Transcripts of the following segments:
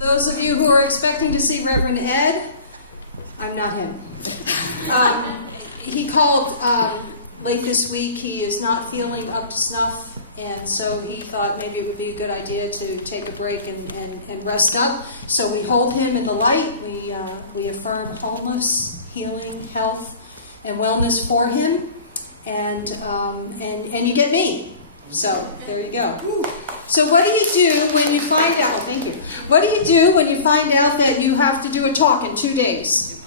Those of you who are expecting to see Reverend Ed, I'm not him. He called late this week. He is not feeling up to snuff, and so he thought maybe it would be a good idea to take a break and rest up. So we hold him in the light. We affirm wholeness, healing, health, and wellness for him, and you get me. So there you go. So what do you do when you find out? Thank you. What do you do when you find out that you have to do a talk in 2 days?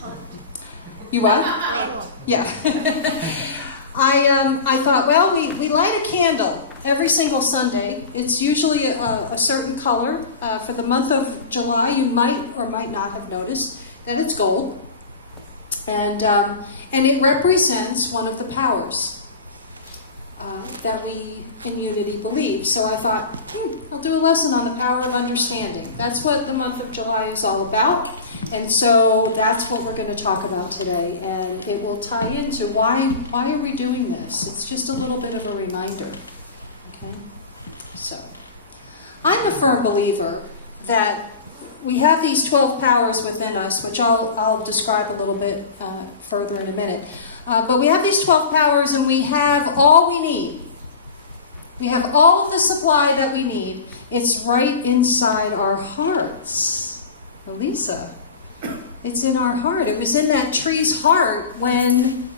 You what? Yeah. I thought, well, we light a candle every single Sunday. It's usually a certain color. For the month of July, you might or might not have noticed that it's gold, and it represents one of the powers that we in Unity believe. So I thought, I'll do a lesson on the power of understanding. That's what the month of July is all about. And so that's what we're going to talk about today. And it will tie into why are we doing this? It's just a little bit of a reminder. Okay? So I'm a firm believer that we have these 12 powers within us, which I'll describe a little bit further in a minute. But we have these 12 powers, and we have all we need. We have all of the supply that we need. It's right inside our hearts. Elisa, it's in our heart. It was in that tree's heart when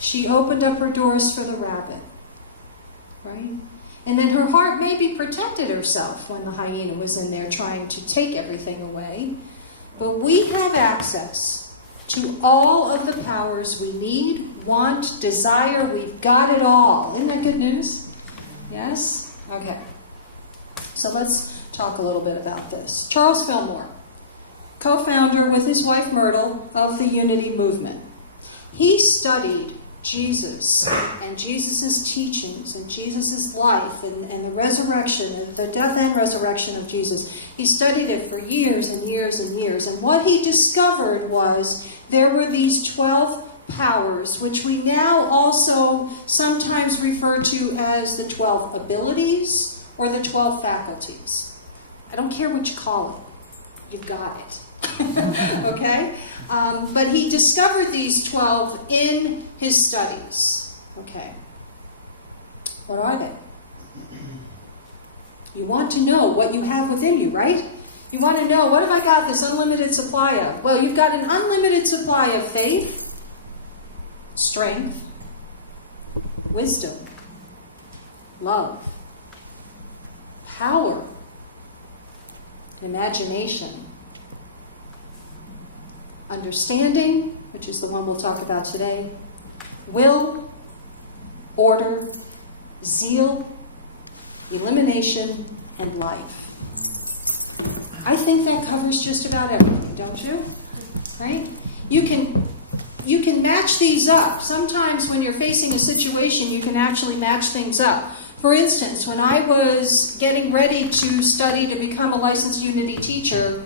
she opened up her doors for the rabbit. Right? And then her heart maybe protected herself when the hyena was in there trying to take everything away. But we have access to all of the powers we need, want, desire. We've got it all. Isn't that good news? Yes? Okay. So let's talk a little bit about this. Charles Fillmore, co-founder with his wife Myrtle of the Unity movement. He studied Jesus and Jesus' teachings and Jesus' life and the resurrection, and the death and resurrection of Jesus. He studied it for years and years and years. And what he discovered was there were these 12 powers, which we now also sometimes refer to as the 12 abilities or the 12 faculties. I don't care what you call it. You've got it. Okay? But he discovered these 12 in his studies. Okay. What are they? You want to know what you have within you, right? You want to know, what have I got this unlimited supply of? Well, you've got an unlimited supply of faith, strength, wisdom, love, power, imagination, understanding, which is the one we'll talk about today, will, order, zeal, elimination, and life. I think that covers just about everything, don't you? Right? You can match these up. Sometimes when you're facing a situation, you can actually match things up. For instance, when I was getting ready to study to become a licensed Unity teacher,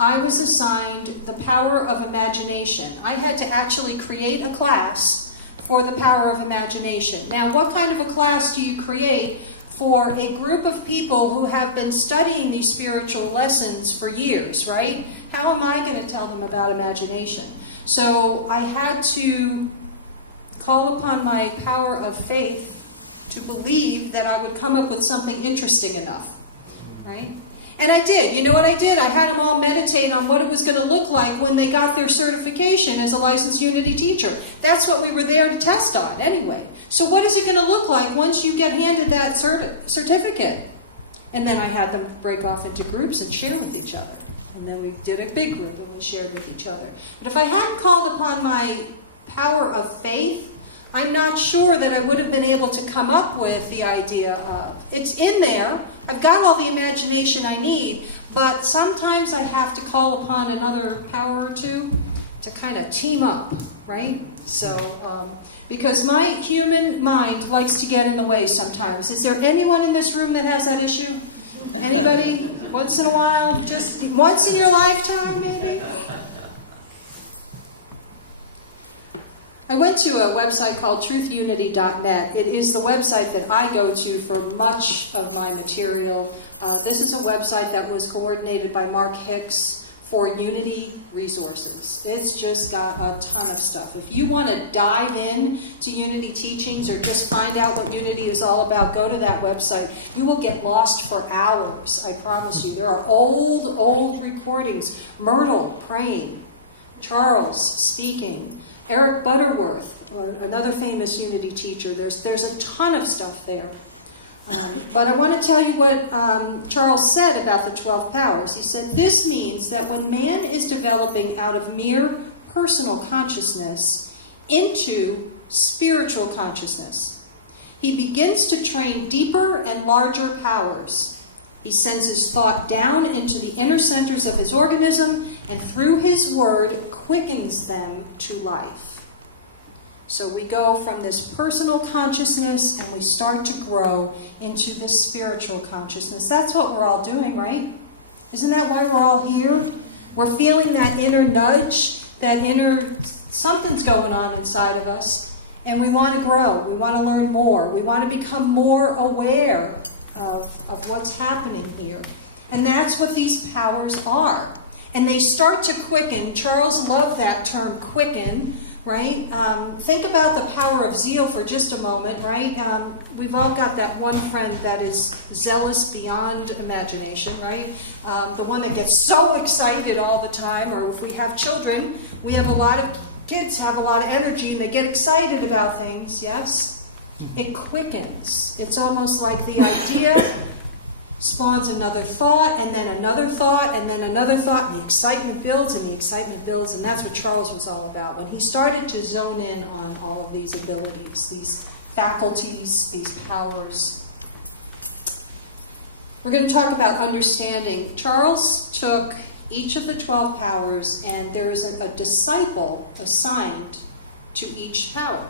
I was assigned the power of imagination. I had to actually create a class for the power of imagination. Now, what kind of a class do you create for a group of people who have been studying these spiritual lessons for years, right? How am I going to tell them about imagination? So I had to call upon my power of faith to believe that I would come up with something interesting enough, right? And I did. You know what I did? I had them all meditate on what it was going to look like when they got their certification as a licensed Unity teacher. That's what we were there to test on anyway. So what is it going to look like once you get handed that certificate? And then I had them break off into groups and share with each other. And then we did a big group and we shared with each other. But if I hadn't called upon my power of faith, I'm not sure that I would have been able to come up with the idea of. It's in there. I've got all the imagination I need, but sometimes I have to call upon another power or two to kind of team up, right? So, because my human mind likes to get in the way sometimes. Is there anyone in this room that has that issue? Anybody? Once in a while? Just once in your lifetime, maybe? I went to a website called truthunity.net. It is the website that I go to for much of my material. This is a website that was coordinated by Mark Hicks for Unity resources. It's just got a ton of stuff. If you want to dive in to Unity teachings or just find out what Unity is all about, go to that website. You will get lost for hours, I promise you. There are old recordings. Myrtle praying, Charles speaking, Eric Butterworth, another famous Unity teacher. There's a ton of stuff there. But I want to tell you what Charles said about the 12 powers. He said, this means that when man is developing out of mere personal consciousness into spiritual consciousness, he begins to train deeper and larger powers. He sends his thought down into the inner centers of his organism and through his word quickens them to life. So we go from this personal consciousness and we start to grow into this spiritual consciousness. That's what we're all doing, right? Isn't that why we're all here? We're feeling that inner nudge, that inner something's going on inside of us, and we want to grow. We want to learn more. We want to become more aware of what's happening here. And that's what these powers are. And they start to quicken. Charles loved that term, quicken. Right? Think about the power of zeal for just a moment, right? We've all got that one friend that is zealous beyond imagination, right? The one that gets so excited all the time, or if we have children, we have a lot of kids have a lot of energy and they get excited about things, yes? It quickens. It's almost like the idea spawns another thought, and then another thought, and then another thought, and the excitement builds, and the excitement builds, and that's what Charles was all about. When he started to zone in on all of these abilities, these faculties, these powers. We're going to talk about understanding. Charles took each of the 12 powers, and there is a disciple assigned to each power.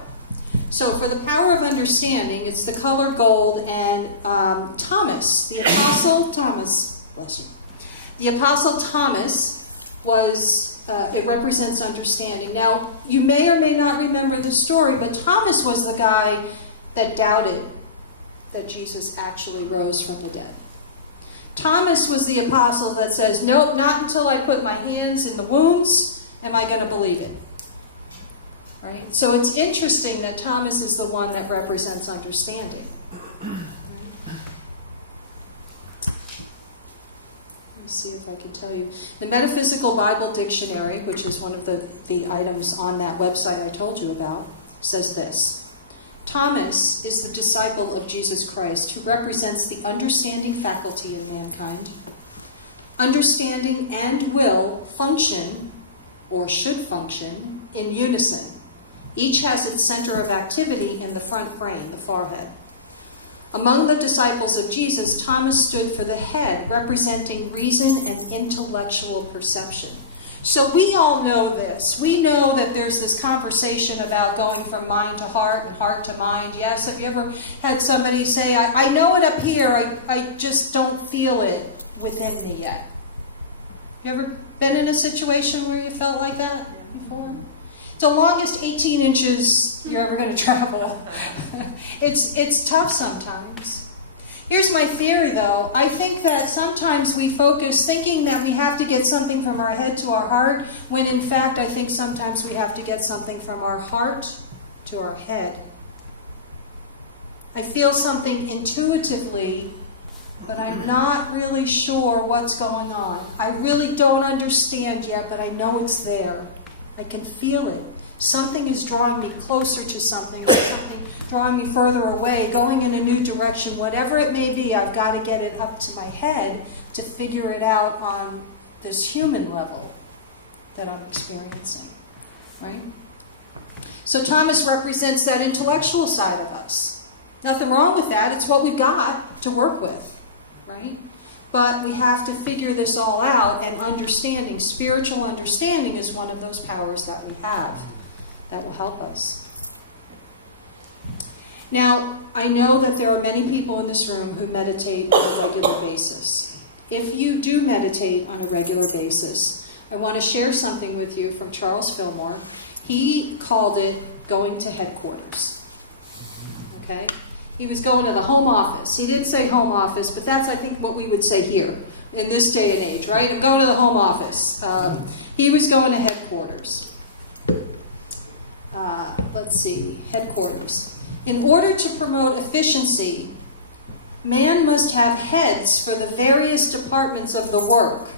So for the power of understanding, it's the color gold, and Thomas, the Apostle Thomas, bless you. The Apostle Thomas was, it represents understanding. Now, you may or may not remember the story, but Thomas was the guy that doubted that Jesus actually rose from the dead. Thomas was the apostle that says, nope, not until I put my hands in the wounds am I going to believe it. Right? So it's interesting that Thomas is the one that represents understanding. Let me see if I can tell you. The Metaphysical Bible Dictionary, which is one of the items on that website I told you about, says this. Thomas is the disciple of Jesus Christ who represents the understanding faculty of mankind. Understanding and will function, or should function, in unison. Each has its center of activity in the front brain, the forehead. Among the disciples of Jesus, Thomas stood for the head, representing reason and intellectual perception. So we all know this. We know that there's this conversation about going from mind to heart and heart to mind. Yes, have you ever had somebody say, I know it up here, I just don't feel it within me yet? You ever been in a situation where you felt like that before? It's the longest 18 inches you're ever going to travel. It's tough sometimes. Here's my theory, though. I think that sometimes we focus thinking that we have to get something from our head to our heart, when in fact I think sometimes we have to get something from our heart to our head. I feel something intuitively, but I'm not really sure what's going on. I really don't understand yet, but I know it's there. I can feel it. Something is drawing me closer to something, or something drawing me further away, going in a new direction. Whatever it may be, I've got to get it up to my head to figure it out on this human level that I'm experiencing. Right? So Thomas represents that intellectual side of us. Nothing wrong with that. It's what we've got to work with. Right? But we have to figure this all out, and understanding, spiritual understanding, is one of those powers that we have that will help us. Now, I know that there are many people in this room who meditate on a regular basis. If you do meditate on a regular basis, I want to share something with you from Charles Fillmore. He called it going to headquarters. Okay? He was going to the home office. He didn't say home office, but that's, I think, what we would say here in this day and age, right? I'm going to the home office. He was going to headquarters. Let's see, headquarters. In order to promote efficiency, man must have heads for the various departments of the work.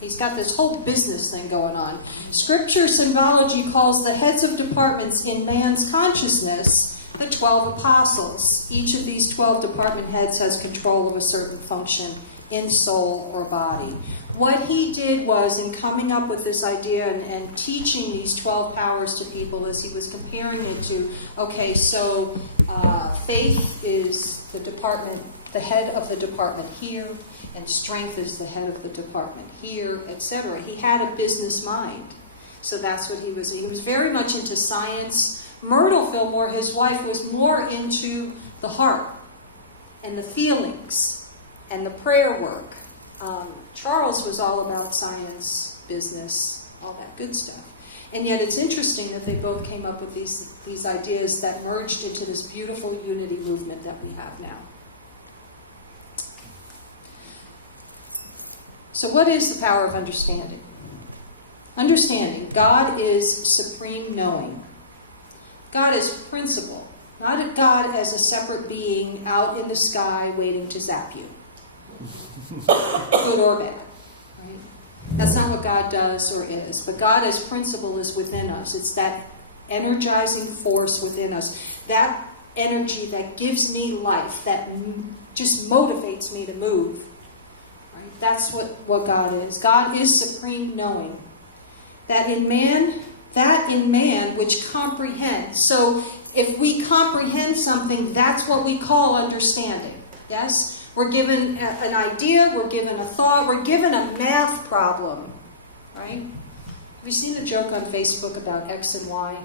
He's got this whole business thing going on. Scripture symbology calls the heads of departments in man's consciousness the 12 apostles. Each of these 12 department heads has control of a certain function in soul or body. What he did was, in coming up with this idea and teaching these 12 powers to people, as he was comparing it to, okay, so faith is the department, the head of the department here, and strength is the head of the department here, etc. He had a business mind. So that's what he was. He was very much into science. Myrtle Fillmore, his wife, was more into the heart and the feelings and the prayer work. Charles was all about science, business, all that good stuff. And yet it's interesting that they both came up with these ideas that merged into this beautiful unity movement that we have now. So what is the power of understanding? Understanding. God is supreme knowing. God is principle, not a God as a separate being out in the sky waiting to zap you. Good or bad. Right? That's not what God does or is. But God as principle is within us. It's that energizing force within us. That energy that gives me life, that just motivates me to move. Right? That's what God is. God is supreme knowing. That in man which comprehends. So if we comprehend something, that's what we call understanding. Yes? We're given an idea, we're given a thought, we're given a math problem. Right? Have you seen a joke on Facebook about X and Y?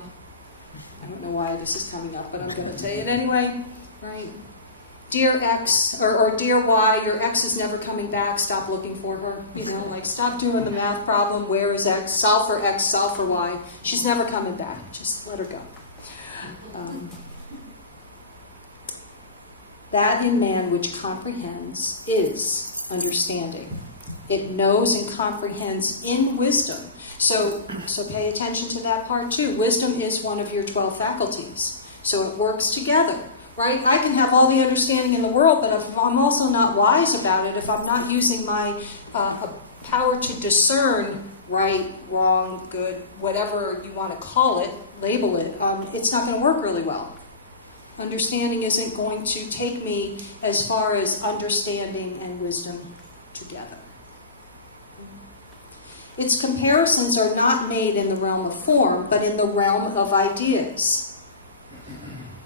I don't know why this is coming up, but I'm going to tell you it anyway. Right? Dear X, or dear Y, your X is never coming back, stop looking for her. You know, like stop doing the math problem, where is X, solve for X, solve for Y. She's never coming back, just let her go. That in man which comprehends is understanding. It knows and comprehends in wisdom. So pay attention to that part too. Wisdom is one of your 12 faculties. So it works together. Right? I can have all the understanding in the world, but if I'm also not wise about it, if I'm not using my power to discern right, wrong, good, whatever you want to call it, label it, it's not going to work really well. Understanding isn't going to take me as far as understanding and wisdom together. Its comparisons are not made in the realm of form, but in the realm of ideas.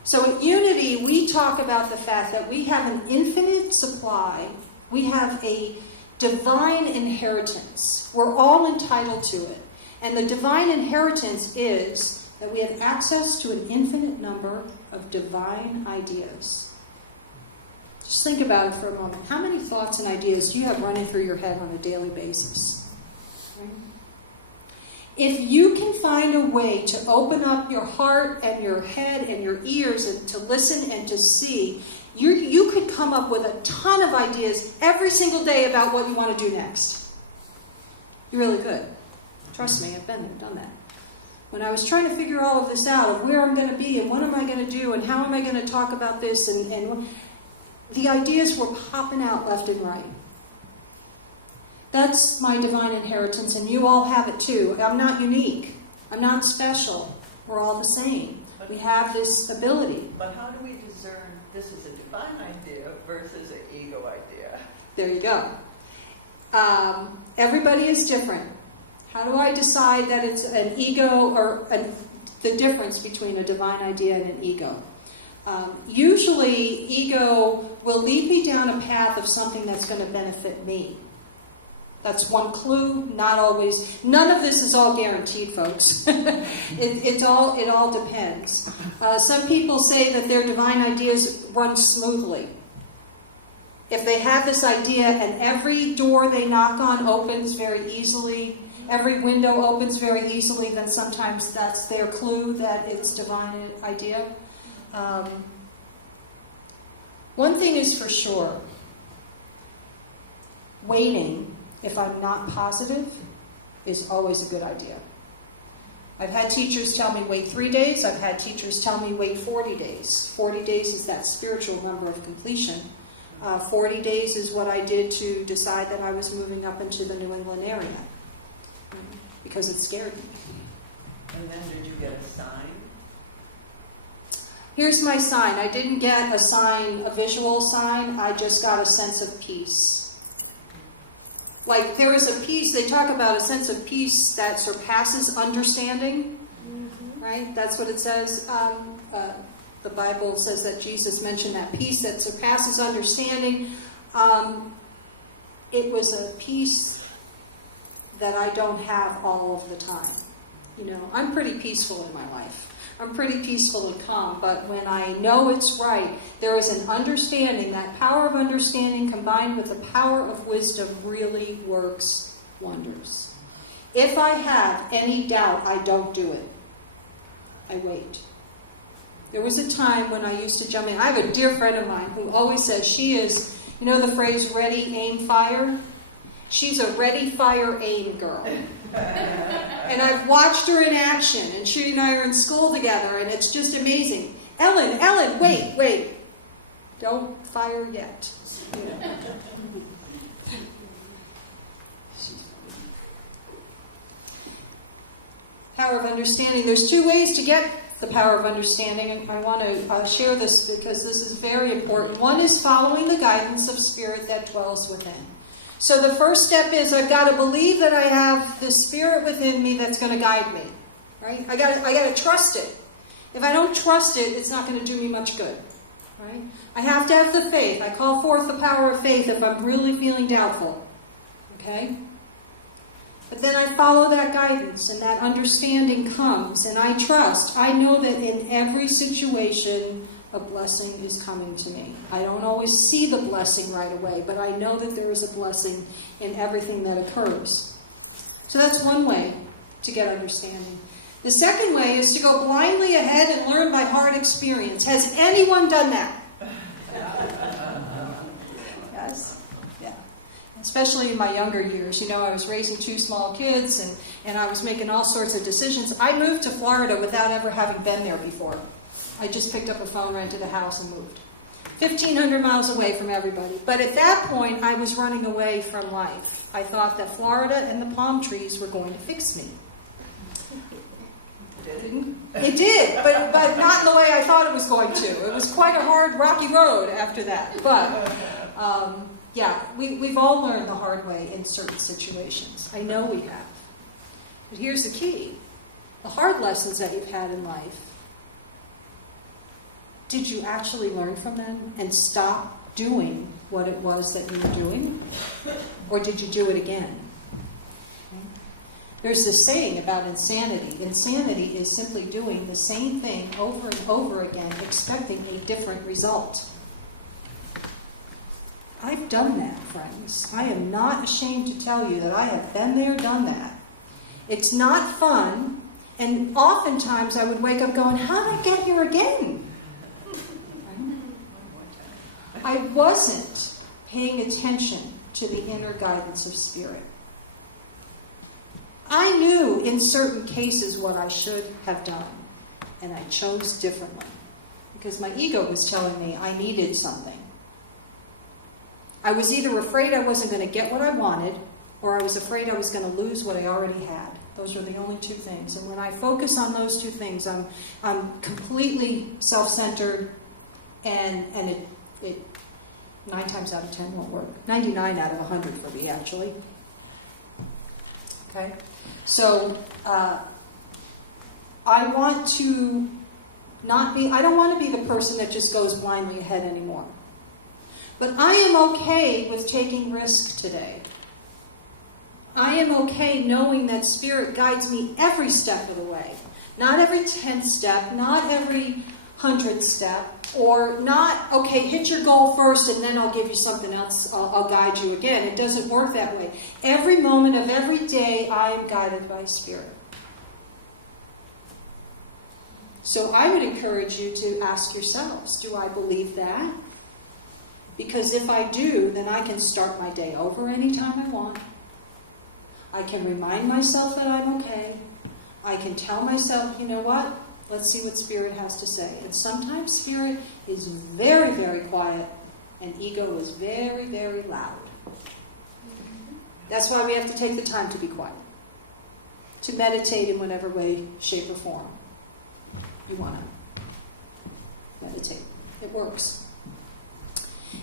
So at Unity, we talk about the fact that we have an infinite supply. We have a divine inheritance. We're all entitled to it. And the divine inheritance is that we have access to an infinite number of divine ideas. Just think about it for a moment. How many thoughts and ideas do you have running through your head on a daily basis? Right? If you can find a way to open up your heart and your head and your ears and to listen and to see, you could come up with a ton of ideas every single day about what you want to do next. You really could. Trust me, I've been there, done that. When I was trying to figure all of this out, of where I'm going to be and what am I going to do and how am I going to talk about this, and the ideas were popping out left and right. That's my divine inheritance, and you all have it too. I'm not unique. I'm not special. We're all the same. We have this ability. But how do we discern this is a divine idea versus an ego idea? There you go. Everybody is different. How do I decide that it's an ego or the difference between a divine idea and an ego? Usually, ego will lead me down a path of something that's going to benefit me. That's one clue, not always. None of this is all guaranteed, folks. It all depends. Some people say that their divine ideas run smoothly. if they have this idea and every door they knock on opens very easily, every window opens very easily, then sometimes that's their clue that it's divine idea. One thing is for sure, waiting, if I'm not positive, is always a good idea. I've had teachers tell me wait 3 days. I've had teachers tell me wait 40 days. 40 days is that spiritual number of completion. 40 days is what I did to decide that I was moving up into the New England area. Because it scared me. And then did you get a sign? Here's my sign. I didn't get a sign, a visual sign. I just got a sense of peace. Like, there is a peace, they talk about a sense of peace that surpasses understanding, right? That's what it says. The Bible says that Jesus mentioned that peace that surpasses understanding. It was a peace that I don't have all of the time. You know, I'm pretty peaceful in my life. I'm pretty peaceful and calm, but when I know it's right, there is an understanding. That power of understanding combined with the power of wisdom really works wonders. If I have any doubt, I don't do it. I wait. There was a time when I used to jump in. I have a dear friend of mine who always says she is, you know the phrase ready, aim, fire? She's a ready, fire, aim girl. And I've watched her in action, and she and I are in school together, and it's just amazing. Ellen, wait. Don't fire yet. Power of understanding. There's 2 ways to get the power of understanding, and I want to share this because this is very important. One is following the guidance of Spirit that dwells within. So the first step is I've got to believe that I have the Spirit within me that's going to guide me, right? I got to trust it. If I don't trust it, it's not going to do me much good, right? I have to have the faith. I call forth the power of faith if I'm really feeling doubtful, okay? But then I follow that guidance, and that understanding comes, and I trust. I know that in every situation, a blessing is coming to me. I don't always see the blessing right away, but I know that there is a blessing in everything that occurs. So that's one way to get understanding. The second way is to go blindly ahead and learn by hard experience. Has anyone done that? Yes? Yeah. Especially in my younger years. You know, I was raising 2 small kids, and I was making all sorts of decisions. I moved to Florida without ever having been there before. I just picked up a phone, rented a house, and moved. 1,500 miles away from everybody. But at that point, I was running away from life. I thought that Florida and the palm trees were going to fix me. It did, but not in the way I thought it was going to. It was quite a hard, rocky road after that. But, yeah, we've all learned the hard way in certain situations. I know we have. But here's the key. The hard lessons that you've had in life, did you actually learn from them and stop doing what it was that you were doing? Or did you do it again? Okay. There's this saying about insanity. Insanity is simply doing the same thing over and over again, expecting a different result. I've done that, friends. I am not ashamed to tell you that I have been there, done that. It's not fun, and oftentimes I would wake up going, how did I get here again? I wasn't paying attention to the inner guidance of Spirit. I knew in certain cases what I should have done, and I chose differently because my ego was telling me I needed something. I was either afraid I wasn't going to get what I wanted, or I was afraid I was going to lose what I already had. Those were the only 2 things. And when I focus on those 2 things, I'm completely self-centered, and it 9 times out of 10 won't work. 99 out of 100 for me, actually. Okay? So, I don't want to be the person that just goes blindly ahead anymore. But I am okay with taking risk today. I am okay knowing that Spirit guides me every step of the way. Not every 10th step, not every 100th step, or not, okay, hit your goal first and then I'll give you something else, I'll guide you again. It doesn't work that way. Every moment of every day, I am guided by Spirit. So I would encourage you to ask yourselves, do I believe that? Because if I do, then I can start my day over anytime I want. I can remind myself that I'm okay. I can tell myself, you know what? Let's see what Spirit has to say. And sometimes Spirit is very, very quiet, and ego is very, very loud. That's why we have to take the time to be quiet, to meditate in whatever way, shape, or form you want to meditate. It works.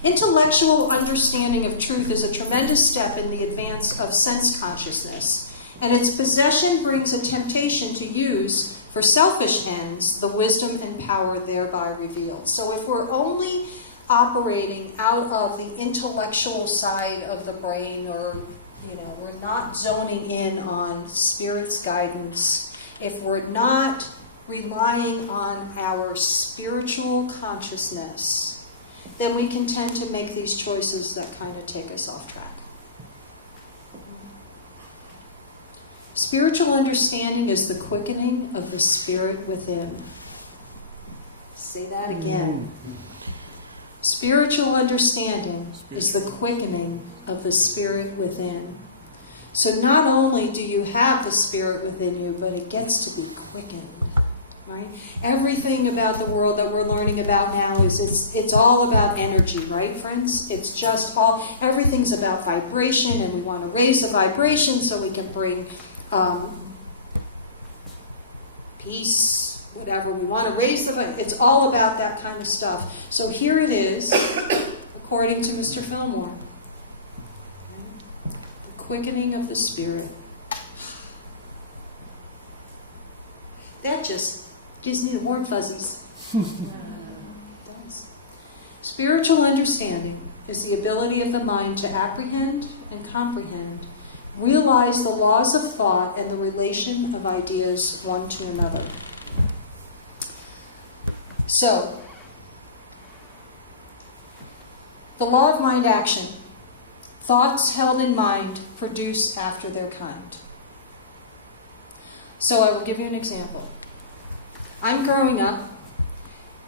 Intellectual understanding of truth is a tremendous step in the advance of sense consciousness, and its possession brings a temptation to use for selfish ends the wisdom and power thereby revealed. So if we're only operating out of the intellectual side of the brain, or we're not zoning in on Spirit's guidance, if we're not relying on our spiritual consciousness, then we can tend to make these choices that kind of take us off track. Spiritual understanding is the quickening of the Spirit within. Say that again. Spiritual understanding is the quickening of the Spirit within. So not only do you have the Spirit within you, but it gets to be quickened. Right? Everything about the world that we're learning about now it's all about energy, right, friends? It's just everything's about vibration, and we want to raise the vibration so we can bring peace, whatever. We want to raise it's all about that kind of stuff. So here it is, according to Mr. Fillmore. The quickening of the Spirit. That just gives me the warm fuzzies. Spiritual understanding is the ability of the mind to apprehend and comprehend, realize the laws of thought and the relation of ideas one to another. So, the law of mind action. Thoughts held in mind produce after their kind. So I will give you an example. I'm growing up,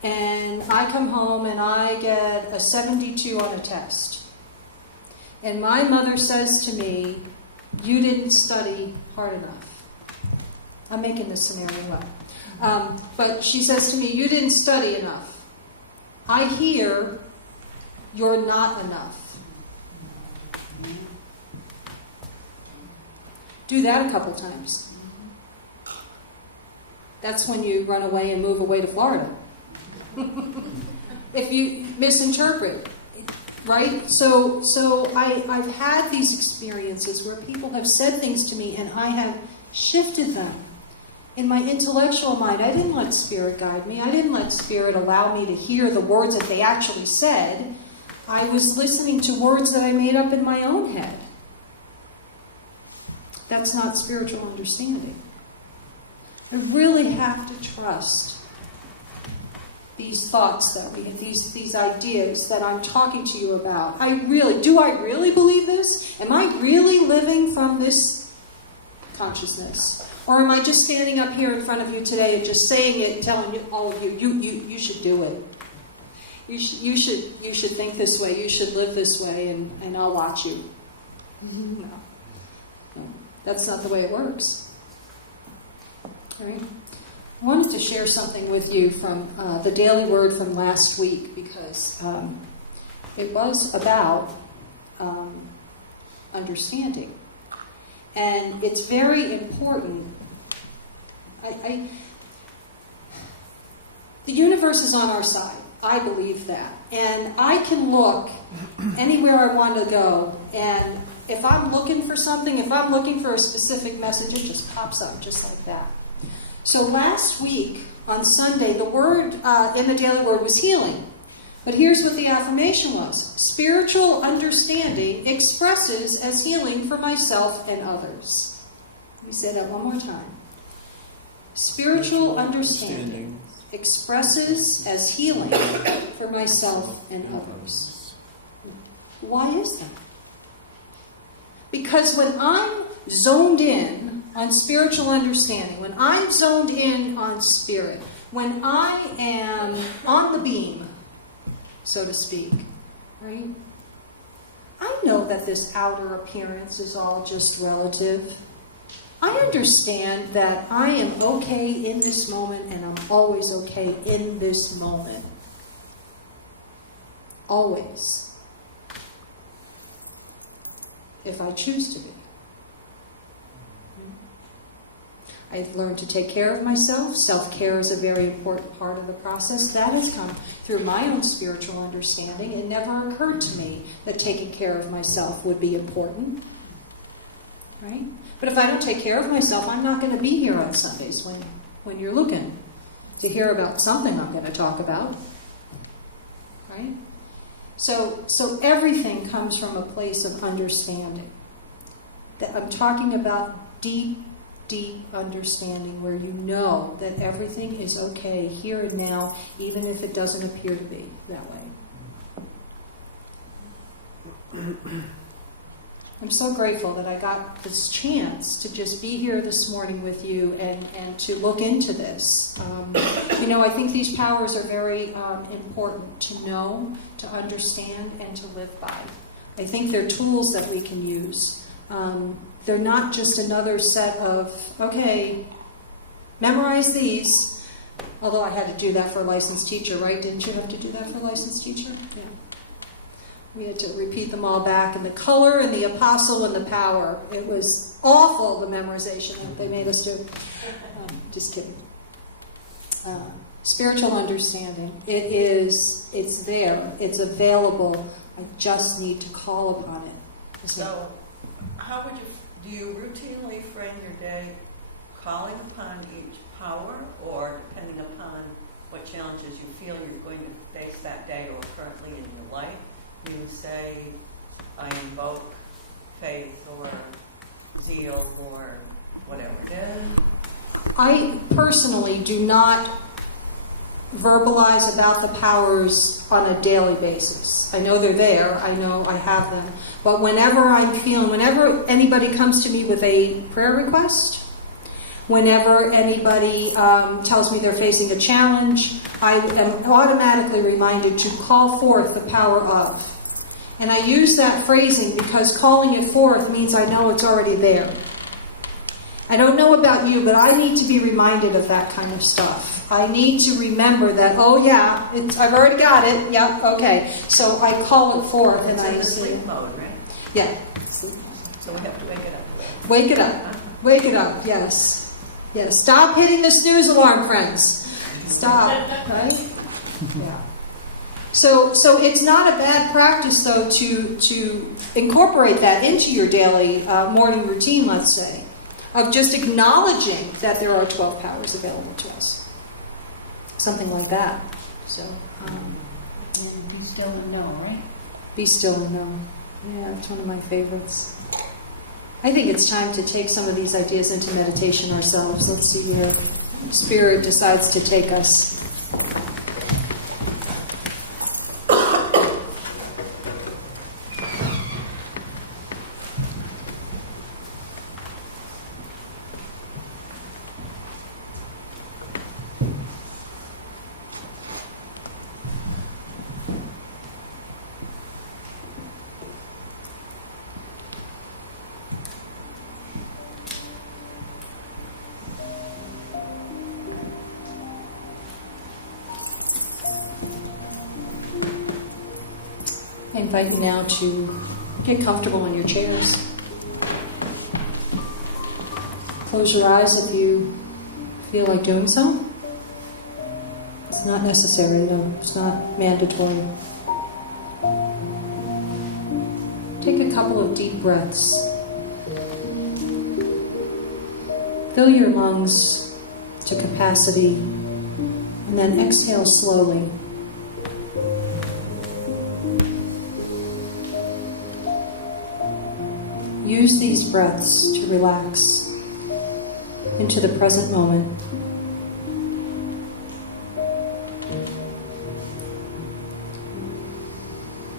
and I come home and I get a 72 on a test. And my mother says to me, "You didn't study hard enough." I'm making this scenario up. But she says to me, "You didn't study enough." I hear, "You're not enough." Do that a couple times. That's when you run away and move away to Florida. If you misinterpret, right? So I've had these experiences where people have said things to me and I have shifted them. In my intellectual mind, I didn't let Spirit guide me. I didn't let Spirit allow me to hear the words that they actually said. I was listening to words that I made up in my own head. That's not spiritual understanding. I really have to trust these thoughts these ideas that I'm talking to you about. Do I really believe this? Am I really living from this consciousness? Or am I just standing up here in front of you today and just saying it and telling you, all of you, you should do it. You should think this way, you should live this way, and I'll watch you. No. That's not the way it works. All right. I wanted to share something with you from the Daily Word from last week, because it was about understanding. And it's very important. The universe is on our side. I believe that. And I can look anywhere I want to go, and if I'm looking for something, if I'm looking for a specific message, it just pops up just like that. So last week, on Sunday, the word in the Daily Word was healing. But here's what the affirmation was. Spiritual understanding expresses as healing for myself and others. Let me say that one more time. Spiritual understanding expresses as healing for myself and others. Why is that? Because when I'm zoned in on spiritual understanding, when I'm zoned in on spirit, when I am on the beam, so to speak, right? I know that this outer appearance is all just relative. I understand that I am okay in this moment and I'm always okay in this moment. Always. If I choose to be. I've learned to take care of myself. Self-care is a very important part of the process. That has come through my own spiritual understanding. It never occurred to me that taking care of myself would be important. Right? But if I don't take care of myself, I'm not going to be here on Sundays when you're looking to hear about something I'm going to talk about. Right? So everything comes from a place of understanding. That I'm talking about deep understanding where you know that everything is okay here and now, even if it doesn't appear to be that way. I'm so grateful that I got this chance to just be here this morning with you and to look into this. I think these powers are very important to know, to understand, and to live by. I think they're tools that we can use. They're not just another set of, okay, memorize these. Although I had to do that for a licensed teacher, right? Didn't you have to do that for a licensed teacher? Yeah. We had to repeat them all back. And the color and the apostle and the power. It was awful, the memorization that they made us do. Just kidding. Spiritual understanding. It's there. It's available. I just need to call upon it. So, how would do you routinely frame your day calling upon each power, or depending upon what challenges you feel you're going to face that day or currently in your life, you say, I invoke faith or zeal or whatever it is? I personally do not verbalize about the powers on a daily basis. I know they're there. I know I have them. But whenever anybody comes to me with a prayer request, whenever anybody tells me they're facing a challenge, I am automatically reminded to call forth the power of. And I use that phrasing because calling it forth means I know it's already there. I don't know about you, but I need to be reminded of that kind of stuff. I need to remember that, oh yeah, I've already got it. Yeah, okay. So I call it forth. It's and in I the sleep mode, right? Yeah. So we have to wake it up. Wake it up. Wake it up, yes. Yes. Stop hitting the snooze alarm, friends. Stop, right? Yeah. So it's not a bad practice, though, to incorporate that into your daily morning routine, let's say, of just acknowledging that there are 12 powers available to us. Something like that. So, and be still and know, right? Be still and know. Yeah, it's one of my favorites. I think it's time to take some of these ideas into meditation ourselves. Let's see where Spirit decides to take us. I invite you now to get comfortable in your chairs. Close your eyes if you feel like doing so. It's not necessary, no. It's not mandatory. Take a couple of deep breaths. Fill your lungs to capacity, and then exhale slowly. Use these breaths to relax into the present moment.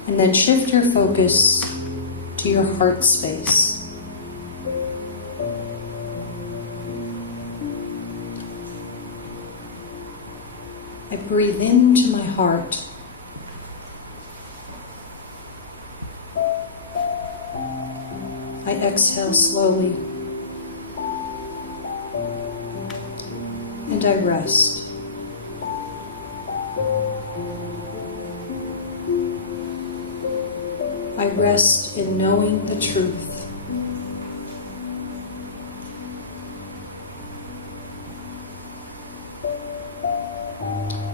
And then shift your focus to your heart space. I breathe into my heart. I exhale slowly. And I rest. I rest in knowing the truth.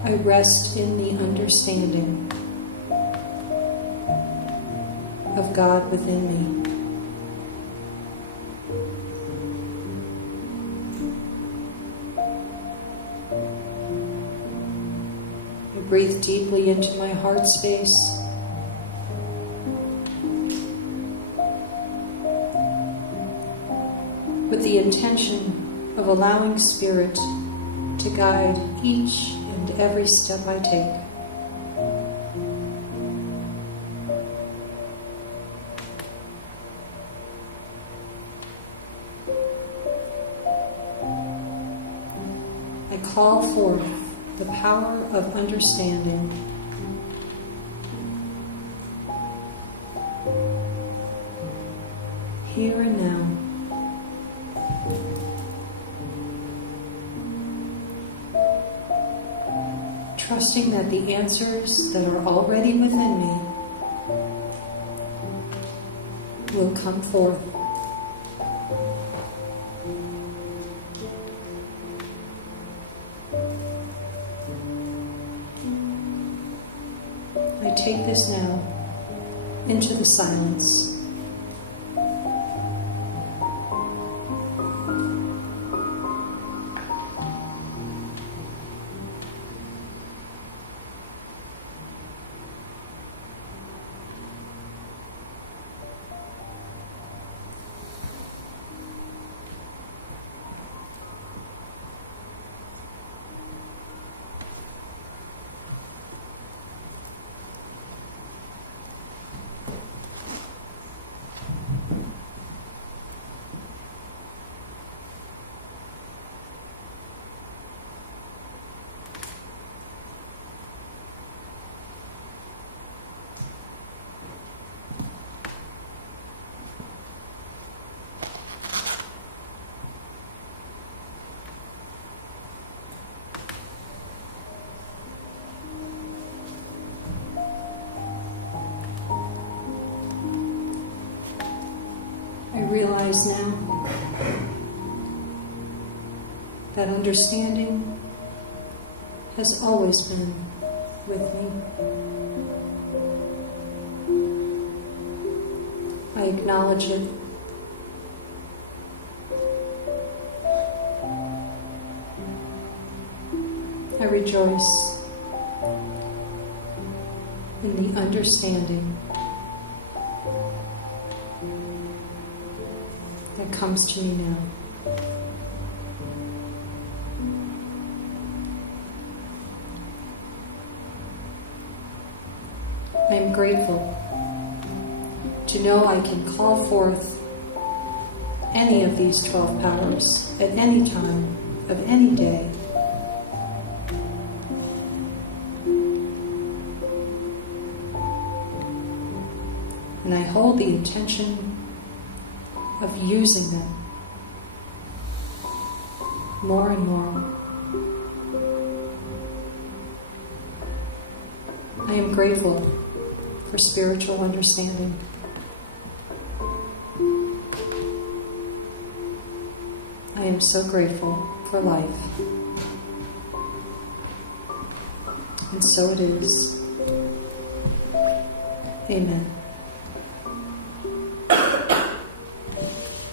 I rest in the understanding of God within me. I breathe deeply into my heart space. With the intention of allowing Spirit to guide each and every step I take. I call forth the power of understanding. Here and now. Trusting that the answers that are already within me will come forth. I take this now into the silence. I realize now that understanding has always been with me. I acknowledge it. I rejoice in the understanding that comes to me now. I am grateful to know I can call forth any of these 12 powers at any time of any day. And I hold the intention of using them more and more. I am grateful for spiritual understanding. I am so grateful for life. And so it is. Amen.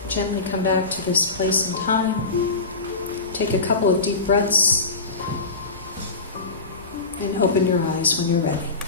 Gently come back to this place and time. Take a couple of deep breaths and open your eyes when you're ready.